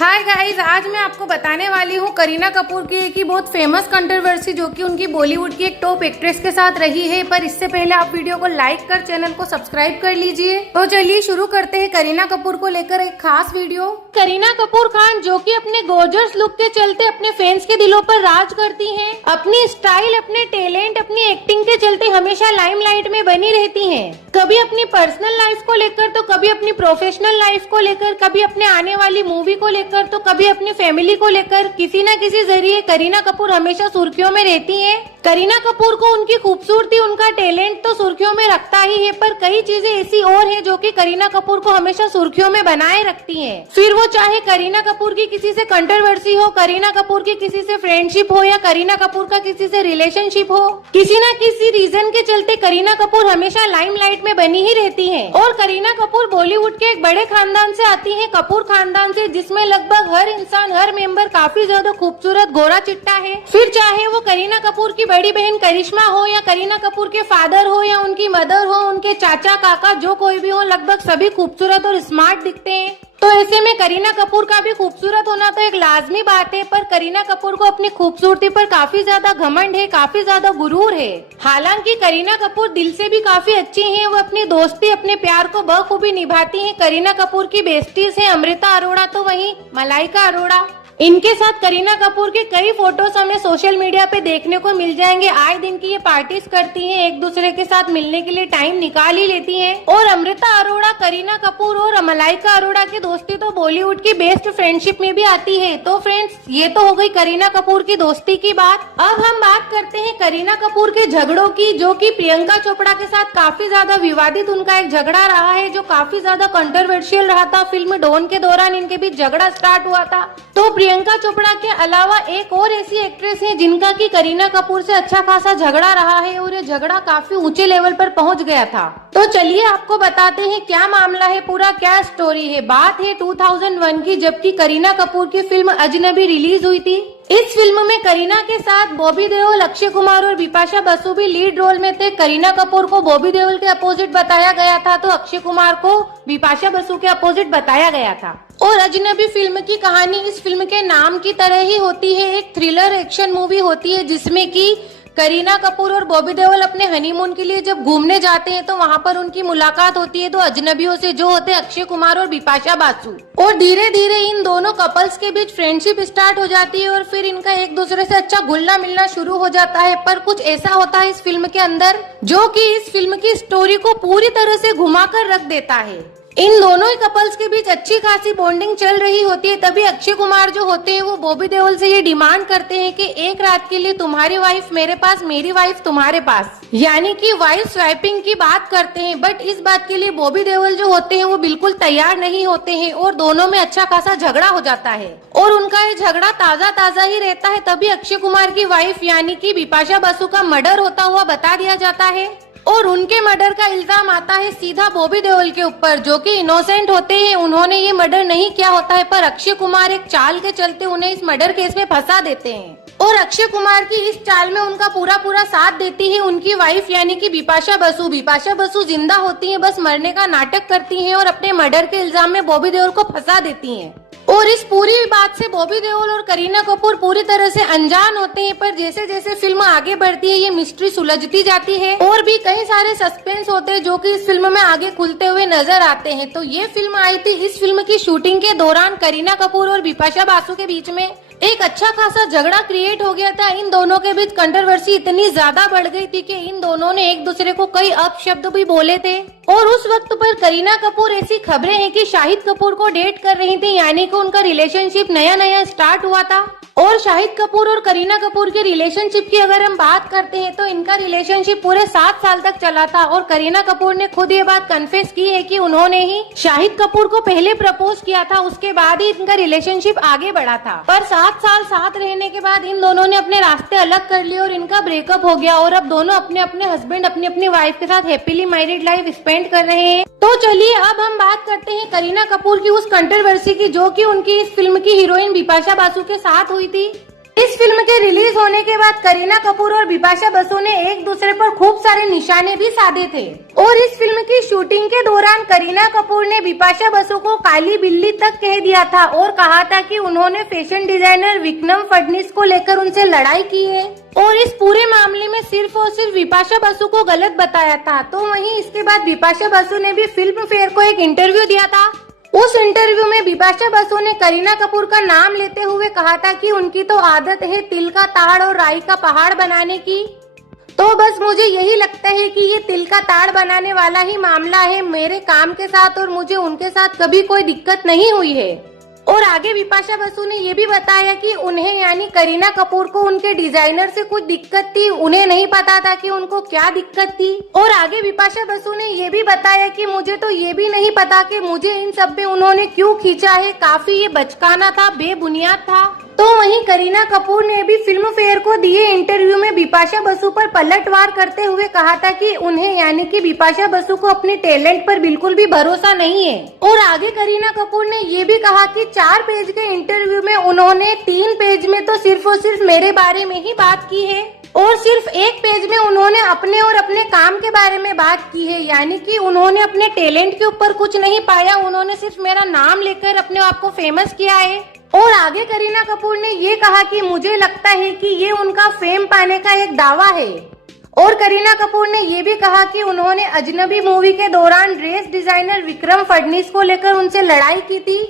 Hi guys, आज मैं आपको बताने वाली हूँ करीना कपूर की एक ही बहुत फेमस कंट्रोवर्सी जो कि उनकी बॉलीवुड की एक टॉप एक्ट्रेस के साथ रही है। पर इससे पहले आप वीडियो को लाइक कर चैनल को सब्सक्राइब कर लीजिए। तो चलिए शुरू करते हैं करीना कपूर को लेकर एक खास वीडियो। करीना कपूर खान जो कि अपने गॉर्जियस लुक के चलते अपने फैंस के दिलों पर राज करती हैं। अपनी स्टाइल, अपने टैलेंट, अपनी एक्टिंग के चलते हमेशा लाइमलाइट में बनी रहती हैं। कभी अपनी पर्सनल लाइफ को लेकर तो कभी अपनी प्रोफेशनल लाइफ को लेकर, कभी अपने आने वाली मूवी को लेकर तो कभी अपनी फैमिली को लेकर किसी न किसी जरिए करीना कपूर हमेशा सुर्खियों में रहती हैं। करीना कपूर को उनकी खूबसूरती, उनका टैलेंट तो सुर्खियों में रखता ही है, पर कई चीजें ऐसी और हैं जो कि करीना कपूर को हमेशा सुर्खियों में बनाए रखती हैं। फिर वो चाहे करीना कपूर की किसी से कंट्रोवर्सी हो, करीना कपूर की किसी से फ्रेंडशिप हो या करीना कपूर का किसी से रिलेशनशिप हो, किसी न किसी रीजन के चलते करीना कपूर हमेशा लाइमलाइट में बनी ही रहती है। और करीना कपूर बॉलीवुड के एक बड़े खानदान से आती है, कपूर खानदान से, जिसमें लगभग हर इंसान, हर मेंबर काफी ज्यादा खूबसूरत गोरा चिट्टा है। फिर चाहे वो करीना कपूर की बड़ी बहन करिश्मा हो या करीना कपूर के फादर हो या उनकी मदर हो, उनके चाचा काका जो कोई भी हो, लगभग सभी खूबसूरत और स्मार्ट दिखते हैं। तो ऐसे में करीना कपूर का भी खूबसूरत होना तो एक लाजमी बात है, पर करीना कपूर को अपनी खूबसूरती पर काफी ज्यादा घमंड है, काफी ज्यादा गुरूर है। हालांकि करीना कपूर दिल से भी काफी अच्छी हैं, वो अपनी दोस्ती, अपने प्यार को बखूबी निभाती हैं। करीना कपूर की बेस्टीज है अमृता अरोड़ा तो वहीं मलाइका अरोड़ा। इनके साथ करीना कपूर के कई फोटोज हमें सोशल मीडिया पे देखने को मिल जाएंगे। आए दिन की ये पार्टीज करती हैं, एक दूसरे के साथ मिलने के लिए टाइम निकाल ही लेती हैं। और अमृता अरोड़ा, करीना कपूर और मलाइका अरोड़ा की दोस्ती तो बॉलीवुड की बेस्ट फ्रेंडशिप में भी आती है। तो फ्रेंड्स, ये तो हो गई करीना कपूर की दोस्ती की बात। अब हम बात करते हैं करीना कपूर के झगड़ों की, जो कि प्रियंका चोपड़ा के साथ काफी ज्यादा विवादित उनका एक झगड़ा रहा है, जो काफी ज्यादा कंट्रोवर्शियल रहा था। फिल्म डॉन के दौरान इनके बीच झगड़ा स्टार्ट हुआ था। तो प्रियंका चोपड़ा के अलावा एक और ऐसी एक्ट्रेस है जिनका की करीना कपूर से अच्छा खासा झगड़ा रहा है, और ये झगड़ा काफी ऊंचे लेवल पर पहुंच गया था। तो चलिए आपको बताते हैं क्या मामला है, पूरा क्या स्टोरी है। बात है 2001 की, जबकि करीना कपूर की फिल्म अजनबी रिलीज हुई थी। इस फिल्म में करीना के साथ बॉबी देओल, अक्षय कुमार और बिपाशा बसु भी लीड रोल में थे। करीना कपूर को बॉबी देओल के अपोजिट बताया गया था, तो अक्षय कुमार को बिपाशा बसु के अपोजिट बताया गया था। और अजनबी फिल्म की कहानी इस फिल्म के नाम की तरह ही होती है, एक थ्रिलर एक्शन मूवी होती है, जिसमें कि करीना कपूर और बॉबी देओल अपने हनीमून के लिए जब घूमने जाते हैं तो वहाँ पर उनकी मुलाकात होती है दो अजनबियों से, जो होते हैं अक्षय कुमार और बिपाशा बासु। और धीरे धीरे इन दोनों कपल्स के बीच फ्रेंडशिप स्टार्ट हो जाती है और फिर इनका एक दूसरे से अच्छा घुलना मिलना शुरू हो जाता है। पर कुछ ऐसा होता है इस फिल्म के अंदर जो कि इस फिल्म की स्टोरी को पूरी तरह से घुमाकर रख देता है। इन दोनों ही कपल्स के बीच अच्छी खासी बॉन्डिंग चल रही होती है। तभी अक्षय कुमार जो होते हैं वो बॉबी देओल से ये डिमांड करते हैं कि एक रात के लिए तुम्हारी वाइफ मेरे पास, मेरी वाइफ तुम्हारे पास, यानी कि वाइफ स्वैपिंग की बात करते हैं। बट इस बात के लिए बॉबी देओल जो होते हैं वो बिल्कुल तैयार नहीं होते हैं और दोनों में अच्छा खासा झगड़ा हो जाता है और उनका ये झगड़ा ताजा ताजा ही रहता है। तभी अक्षय कुमार की वाइफ यानी कि बिपाशा बसु का मर्डर होता हुआ बता दिया जाता है और उनके मर्डर का इल्जाम आता है सीधा बॉबी देओल के ऊपर, जो कि इनोसेंट होते हैं, उन्होंने ये मर्डर नहीं किया होता है। पर अक्षय कुमार एक चाल के चलते उन्हें इस मर्डर केस में फंसा देते हैं और अक्षय कुमार की इस चाल में उनका पूरा पूरा साथ देती है उनकी वाइफ यानी कि बिपाशा बसु। बिपाशा बसु जिंदा होती है, बस मरने का नाटक करती है और अपने मर्डर के इल्जाम में बॉबी देओल को फंसा देती है। और इस पूरी बात से बॉबी देओल और करीना कपूर पूरी तरह से अनजान होते हैं। पर जैसे जैसे फिल्म आगे बढ़ती है ये मिस्ट्री सुलझती जाती है और भी कई सारे सस्पेंस होते हैं जो कि इस फिल्म में आगे खुलते हुए नजर आते हैं। तो ये फिल्म आई थी, इस फिल्म की शूटिंग के दौरान करीना कपूर और बिपाशा बासु के बीच में एक अच्छा खासा झगड़ा क्रिएट हो गया था। इन दोनों के बीच कंट्रोवर्सी इतनी ज्यादा बढ़ गई थी कि इन दोनों ने एक दूसरे को कई अपशब्द भी बोले थे। और उस वक्त पर करीना कपूर, ऐसी खबरें हैं कि शाहिद कपूर को डेट कर रही थी, यानी कि उनका रिलेशनशिप नया नया स्टार्ट हुआ था। और शाहिद कपूर और करीना कपूर के रिलेशनशिप की अगर हम बात करते हैं तो इनका रिलेशनशिप पूरे 7 साल तक चला था और करीना कपूर ने खुद ये बात कन्फेस की है कि उन्होंने ही शाहिद कपूर को पहले प्रपोज किया था, उसके बाद ही इनका रिलेशनशिप आगे बढ़ा था। पर 7 साल साथ रहने के बाद इन दोनों ने अपने रास्ते अलग कर लिए और इनका ब्रेकअप हो गया और अब दोनों अपने अपने हस्बैंड, अपनी अपनी वाइफ के साथ हैप्पीली मैरिड लाइफ स्पेंड कर रहे हैं। तो चलिए अब हम बात करते हैं करीना कपूर की उस कंट्रोवर्सी की जो कि उनकी इस फिल्म की हीरोइन बिपाशा बासु के साथ हुई थी। इस फिल्म के रिलीज होने के बाद करीना कपूर और बिपाशा बसु ने एक दूसरे पर खूब सारे निशाने भी साधे थे और इस फिल्म की शूटिंग के दौरान करीना कपूर ने बिपाशा बसु को काली बिल्ली तक कह दिया था और कहा था कि उन्होंने फैशन डिजाइनर विक्रम फडनीस को लेकर उनसे लड़ाई की है और इस पूरे मामले में सिर्फ और सिर्फ बिपाशा बसु को गलत बताया था। तो वहीं इसके बाद बिपाशा बसु ने भी फिल्म फेयर को एक इंटरव्यू दिया था। उस इंटरव्यू में बिपाशा बसु ने करीना कपूर का नाम लेते हुए कहा था कि उनकी तो आदत है तिल का ताड़ और राई का पहाड़ बनाने की, तो बस मुझे यही लगता है कि ये तिल का ताड़ बनाने वाला ही मामला है मेरे काम के साथ और मुझे उनके साथ कभी कोई दिक्कत नहीं हुई है। और आगे बिपाशा बसु ने ये भी बताया कि उन्हें यानी करीना कपूर को उनके डिजाइनर से कुछ दिक्कत थी, उन्हें नहीं पता था कि उनको क्या दिक्कत थी। और आगे बिपाशा बसु ने ये भी बताया कि मुझे तो ये भी नहीं पता कि मुझे इन सब में उन्होंने क्यों खींचा है, काफी ये बचकाना था, बेबुनियाद था। तो वहीं करीना कपूर ने भी फिल्म फेयर को दिए इंटरव्यू में बिपाशा बसु पर पलटवार करते हुए कहा था कि उन्हें यानी कि बिपाशा बसु को अपने टैलेंट पर बिल्कुल भी भरोसा नहीं है। और आगे करीना कपूर ने ये भी कहा कि 4 पेज के इंटरव्यू में उन्होंने 3 पेज में तो सिर्फ और सिर्फ मेरे बारे में ही बात की है और सिर्फ 1 पेज में उन्होंने अपने और अपने काम के बारे में बात की है, यानी कि उन्होंने अपने टैलेंट के ऊपर कुछ नहीं पाया, उन्होंने सिर्फ मेरा नाम लेकर अपने आप को फेमस किया है। और आगे करीना कपूर ने ये कहा कि मुझे लगता है कि ये उनका फेम पाने का एक दावा है। और करीना कपूर ने ये भी कहा कि उन्होंने अजनबी मूवी के दौरान ड्रेस डिजाइनर विक्रम फडनीस को लेकर उनसे लड़ाई की थी।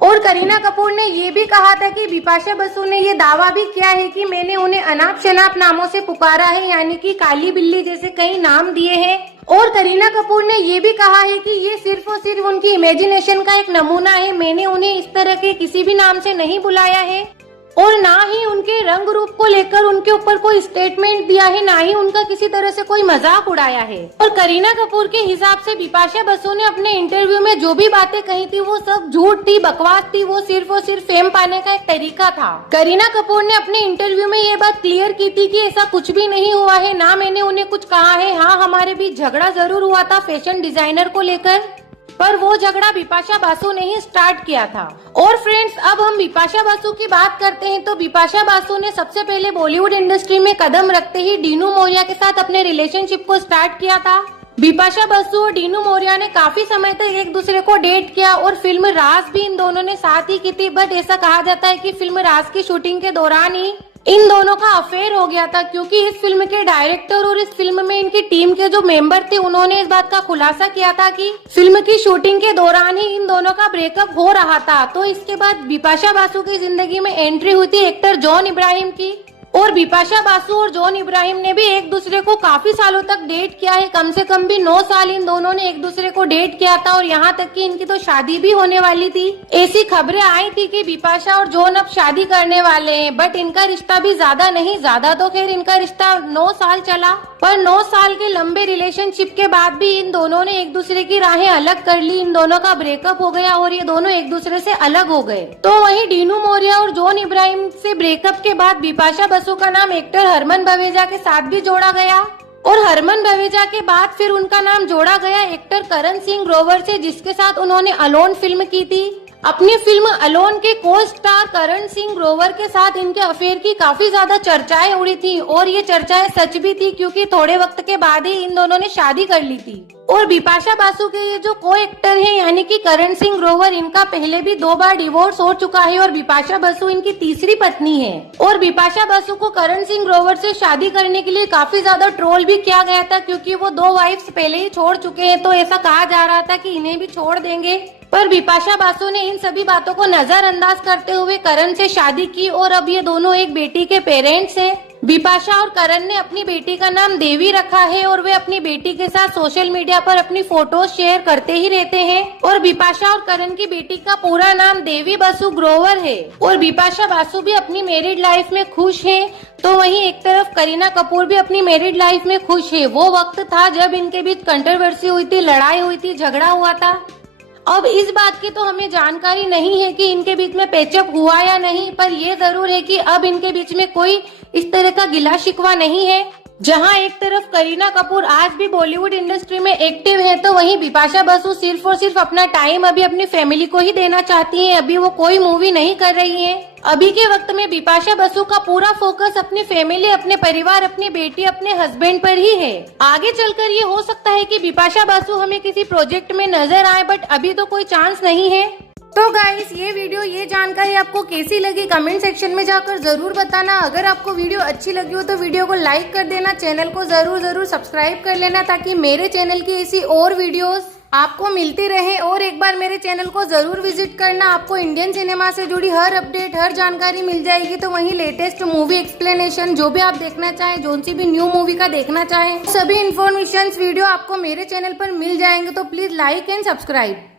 और करीना कपूर ने ये भी कहा था कि बिपाशा बसु ने ये दावा भी किया है कि मैंने उन्हें अनाप शनाप नामों से पुकारा है, यानी कि काली बिल्ली जैसे कई नाम दिए हैं। और करीना कपूर ने ये भी कहा है कि ये सिर्फ और सिर्फ उनकी इमेजिनेशन का एक नमूना है, मैंने उन्हें इस तरह के किसी भी नाम से नहीं बुलाया है और ना ही उनके रंग रूप को लेकर उनके ऊपर कोई स्टेटमेंट दिया है, ना ही उनका किसी तरह से कोई मजाक उड़ाया है। और करीना कपूर के हिसाब से बिपाशा बसु ने अपने इंटरव्यू में जो भी बातें कही थी वो सब झूठ थी, बकवास थी, वो सिर्फ और सिर्फ फेम पाने का एक तरीका था। करीना कपूर ने अपने इंटरव्यू में ये बात क्लियर की थी कि ऐसा कुछ भी नहीं हुआ है, ना मैंने उन्हें कुछ कहा है। हाँ, हमारे बीच झगड़ा जरूर हुआ था फैशन डिजाइनर को लेकर, पर वो झगड़ा बिपाशा बासु ने ही स्टार्ट किया था। और फ्रेंड्स, अब हम बिपाशा बासु की बात करते हैं तो बिपाशा बासु ने सबसे पहले बॉलीवुड इंडस्ट्री में कदम रखते ही डीनू मोरिया के साथ अपने रिलेशनशिप को स्टार्ट किया था। बिपाशा बासु और डीनू मोरिया ने काफी समय तक एक दूसरे को डेट किया और फिल्म राज भी इन दोनों ने साथ ही की थी। बट ऐसा कहा जाता है कि फिल्म राज की शूटिंग के दौरान ही इन दोनों का अफेयर हो गया था, क्योंकि इस फिल्म के डायरेक्टर और इस फिल्म में इनकी टीम के जो मेंबर थे उन्होंने इस बात का खुलासा किया था कि फिल्म की शूटिंग के दौरान ही इन दोनों का ब्रेकअप हो रहा था। तो इसके बाद बिपाशा बासु की जिंदगी में एंट्री हुई थी एक्टर जॉन इब्राहिम की। और बिपाशा बासु और जॉन इब्राहिम ने भी एक दूसरे को काफी सालों तक डेट किया है, कम से कम भी 9 साल इन दोनों ने एक दूसरे को डेट किया था और यहाँ तक कि इनकी तो शादी भी होने वाली थी। ऐसी खबरें आई थी कि बिपाशा और जॉन अब शादी करने वाले हैं, बट इनका रिश्ता भी ज्यादा नहीं, ज्यादा तो खैर इनका रिश्ता 9 साल चला, पर 9 साल के लंबे रिलेशनशिप के बाद भी इन दोनों ने एक दूसरे की राहें अलग कर ली, इन दोनों का ब्रेकअप हो गया और ये दोनों एक दूसरे से अलग हो गए। तो वहीं डीनू मोरिया और जॉन इब्राहिम से ब्रेकअप के बाद बिपाशा बासु का नाम एक्टर हरमन बवेजा के साथ भी जोड़ा गया और हरमन बवेजा के बाद फिर उनका नाम जोड़ा गया एक्टर करण सिंह ग्रोवर से, जिसके साथ उन्होंने अलोन फिल्म की थी। अपनी फिल्म अलोन के को स्टार करण सिंह ग्रोवर के साथ इनके अफेयर की काफी ज्यादा चर्चाएं उड़ी थी और ये चर्चाएं सच भी थी, क्योंकि थोड़े वक्त के बाद ही इन दोनों ने शादी कर ली थी। और बिपाशा बासु के ये जो को एक्टर है यानी कि करण सिंह ग्रोवर, इनका पहले भी 2 बार डिवोर्स हो चुका है और बिपाशा बासु इनकी तीसरी पत्नी है। और बिपाशा बासु को करण सिंह ग्रोवर से शादी करने के लिए काफी ज्यादा ट्रोल भी किया गया था, क्योंकि वो 2 वाइफ्स पहले ही छोड़ चुके हैं, तो ऐसा कहा जा रहा था कि इन्हें भी छोड़ देंगे। पर बिपाशा बासु ने इन सभी बातों को नजरअंदाज करते हुए करण से शादी की और अब ये दोनों एक बेटी के पेरेंट्स हैं। बिपाशा और करण ने अपनी बेटी का नाम देवी रखा है और वे अपनी बेटी के साथ सोशल मीडिया पर अपनी फोटोज शेयर करते ही रहते हैं। और बिपाशा और करण की बेटी का पूरा नाम देवी बासु ग्रोवर है। और बिपाशा बासु भी अपनी मैरिड लाइफ में खुश है, तो वहीं एक तरफ करीना कपूर भी अपनी मैरिड लाइफ में खुश है। वो वक्त था जब इनके बीच कंट्रोवर्सी हुई थी, लड़ाई हुई थी, झगड़ा हुआ था। अब इस बात की तो हमें जानकारी नहीं है कि इनके बीच में पैचअप हुआ या नहीं, पर ये जरूर है कि अब इनके बीच में कोई इस तरह का गिला शिकवा नहीं है। जहां एक तरफ करीना कपूर आज भी बॉलीवुड इंडस्ट्री में एक्टिव है, तो वहीं बिपाशा बसु सिर्फ और सिर्फ अपना टाइम अभी अपनी फैमिली को ही देना चाहती हैं। अभी वो कोई मूवी नहीं कर रही हैं। अभी के वक्त में बिपाशा बसु का पूरा फोकस अपनी फैमिली, अपने परिवार, अपनी बेटी, अपने हस्बैंड पर ही है। आगे चलकर ये हो सकता है कि बिपाशा बसु हमें किसी प्रोजेक्ट में नजर आए, बट अभी तो कोई चांस नहीं है। तो गाइस, ये वीडियो, ये जानकारी आपको कैसी लगी कमेंट सेक्शन में जाकर जरूर बताना। अगर आपको वीडियो अच्छी लगी हो तो वीडियो को लाइक कर देना, चैनल को जरूर सब्सक्राइब कर लेना, ताकि मेरे चैनल की ऐसी और वीडियोस आपको मिलती रहे। और एक बार मेरे चैनल को जरूर विजिट करना, आपको इंडियन सिनेमा से जुड़ी हर अपडेट, हर जानकारी मिल जाएगी। तो वहीं लेटेस्ट मूवी एक्सप्लेनेशन, जो भी आप देखना चाहें, जो सी भी न्यू मूवी का देखना चाहें, सभी इन्फॉर्मेशन वीडियो आपको मेरे चैनल पर मिल जाएंगे। तो प्लीज लाइक एंड सब्सक्राइब।